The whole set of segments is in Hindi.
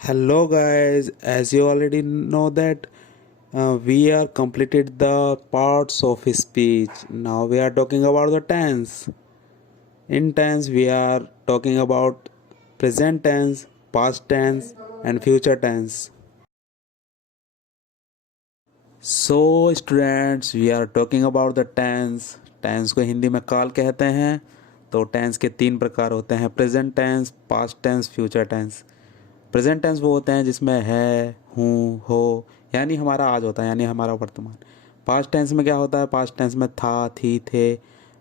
Hello guys, as you already know that we are completed the parts of speech. Now we are talking about the tense. In tense we are talking about present tense, past tense and future tense. So students, we are talking about the tense. Tense को हिंदी में काल कहते हैं। तो टेंस के तीन प्रकार होते हैं, present tense, past tense, future tense. Present tense वो होते हैं जिसमें है, हूँ, हो, यानी हमारा आज होता है, यानी हमारा वर्तमान। पास्ट टेंस में क्या होता है? पास्ट टेंस में था, थी, थे,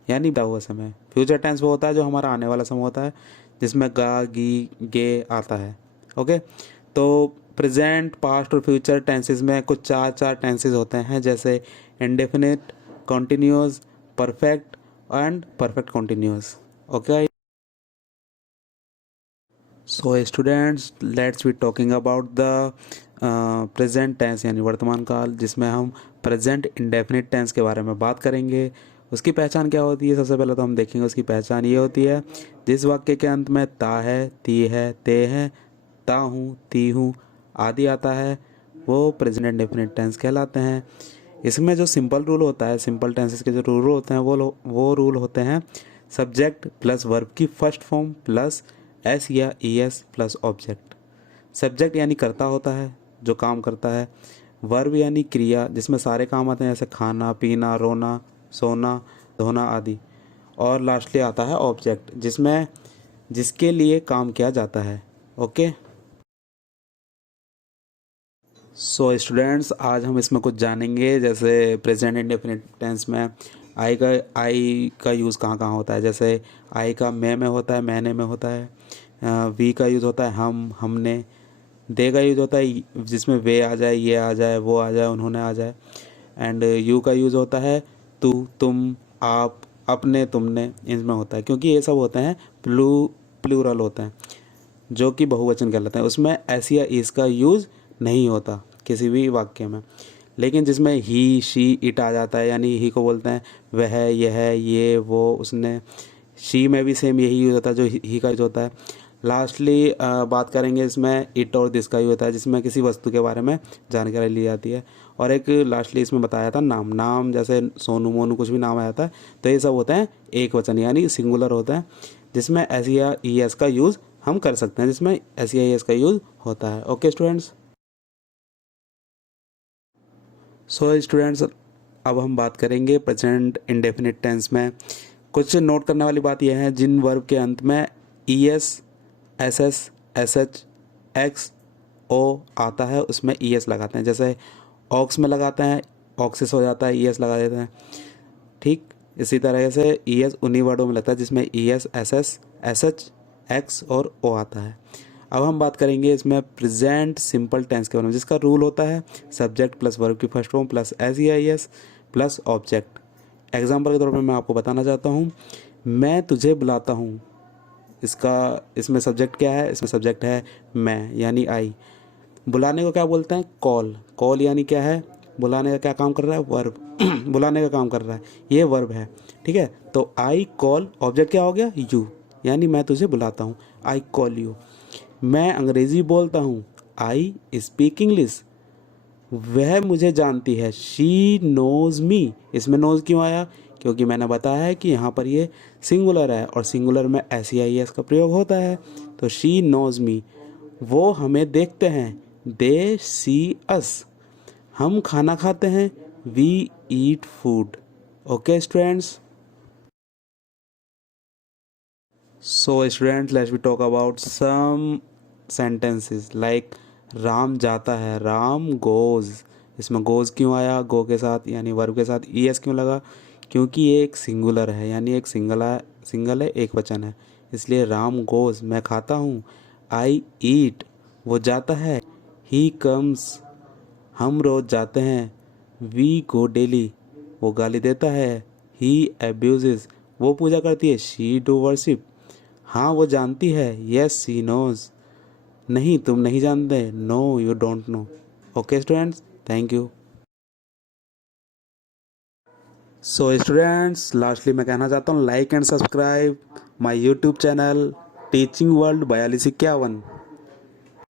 यानी बीता हुआ समय। फ्यूचर टेंस वो होता है जो हमारा आने वाला समय होता है, जिसमें गा, गी, गे आता है। ओके, तो प्रेजेंट, पास्ट और फ्यूचर टेंसेस में कुछ चार चार टेंसेस होते हैं, जैसे indefinite, continuous, perfect and perfect continuous. Okay, so students, let's be talking about the present tense यानी वर्तमान काल, जिसमें हम प्रेजेंट इंडेफिनिट टेंस के बारे में बात करेंगे। उसकी पहचान क्या होती है? सबसे पहले तो हम देखेंगे उसकी पहचान ये होती है, जिस वाक्य के अंत में ता है, ती है, ते है, ता हूँ, ती हूँ आदि आता है, वो प्रेजेंट इंडेफिनिट टेंस कहलाते हैं। इसमें जो सिंपल रूल होता है, सिंपल टेंसेस के जो रूल होते हैं वो रूल होते हैं सब्जेक्ट प्लस वर्ब की फर्स्ट फॉर्म प्लस एस या E S plus object. Subject यानी कर्ता होता है जो काम करता है, वर्ब यानी क्रिया जिसमें सारे काम आते हैं, जैसे खाना, पीना, रोना, सोना, धोना आदि, और लास्टली आता है ऑब्जेक्ट जिसमें जिसके लिए काम किया जाता है। ओके, सो स्टूडेंट्स, आज हम इसमें कुछ जानेंगे, जैसे प्रेजेंट इंडेफिनिट टेंस में आई का यूज़ कहाँ कहाँ होता है। जैसे आई का मैं में होता है, मैंने में होता है। वी का यूज़ होता है हम, हमने। दे का यूज़ होता है जिसमें वे आ जाए, ये आ जाए, वो आ जाए, उन्होंने आ जाए। एंड यू का यूज़ होता है तू, तुम, आप, अपने, तुमने, इनमें होता है, क्योंकि ये सब होते हैं प्लूरल होते हैं जो कि बहुवचन कहलाते हैं। उसमें एस या इस का यूज़ नहीं होता किसी भी वाक्य में। लेकिन जिसमें ही, शी, इट आ जाता है, यानी ही को बोलते हैं वह, यह, ये, वो, उसने। शी में भी सेम यही यूज़ होता है जो ही का यूज़ होता है। लास्टली बात करेंगे इसमें इट और दिस का यूज़ होता है, जिसमें किसी वस्तु के बारे में जानकारी ली जाती है। और एक लास्टली इसमें बताया था नाम, नाम जैसे सोनू, मोनू, कुछ भी नाम आ जाता है तो ये सब होते हैं एक वचन यानी सिंगुलर होता है, जिसमें एस या ई एस का यूज़ हम कर सकते हैं, जिसमें एस या ई एस का यूज़ होता है। ओके स्टूडेंट्स, सो स्टूडेंट्स, अब हम बात करेंगे प्रेजेंट इंडेफिनिट टेंस में। कुछ नोट करने वाली बात यह है, जिन वर्ब के अंत में E S, S S, S H, X, O आता है उसमें ई एस लगाते हैं। जैसे ऑक्स में लगाते हैं, ऑक्सिस हो जाता है, ई एस लगा देते हैं। ठीक इसी तरह से ई एस उन्हीं वर्डों में लगता है जिसमें ई S, S S, S H, x और ओ आता है। अब हम बात करेंगे इसमें प्रेजेंट सिंपल टेंस के बारे में, जिसका रूल होता है सब्जेक्ट प्लस वर्ब की first form plus S E I S plus object. Example के तौर पर मैं आपको बताना चाहता हूँ, मैं तुझे बुलाता हूँ। इसका इसमें सब्जेक्ट क्या है? इसमें सब्जेक्ट है मैं यानी आई। बुलाने को क्या बोलते हैं? कॉल। कॉल यानी क्या है? बुलाने का क्या काम कर रहा है? वर्ब। बुलाने का काम कर रहा है, ये वर्ब है। ठीक है, तो आई कॉल, ऑब्जेक्ट क्या हो गया? यू, यानी मैं तुझे बुलाता हूँ, आई कॉल यू। मैं अंग्रेज़ी बोलता हूँ, आई स्पीक इंग्लिश। वह मुझे जानती है, शी नोज़ मी। इसमें नोज़ क्यों आया? क्योंकि मैंने बताया है कि यहाँ पर ये सिंगुलर है और सिंगुलर में एस ई आई एस का प्रयोग होता है। तो शी नोज़ मी। वो हमें देखते हैं, दे सी अस। हम खाना खाते हैं, we eat food. Okay students, so students, let's we talk about some sentences like Ram जाता है, राम गोज़। इसमें गोज़ क्यों आया? गो के साथ यानी वर्ब के साथ ई एस क्यों लगा? क्योंकि ये एक सिंगुलर है, यानी एक सिंगल है, एक वचन है, इसलिए राम गोज़ मैं खाता हूँ। आई ईट, वो जाता है। ही कम्स, हम रोज़ जाते हैं। वी गो डेली, वो गाली देता है। ही एब्यूजेस, वो पूजा करती है। शी डू वर्शिप, हाँ वो जानती है। यस सी नोज़, नहीं तुम नहीं जानते। No you don't know. Okay students, thank you. So students, lastly मैं कहना चाहता हूँ, like and subscribe my YouTube channel teaching world 4251।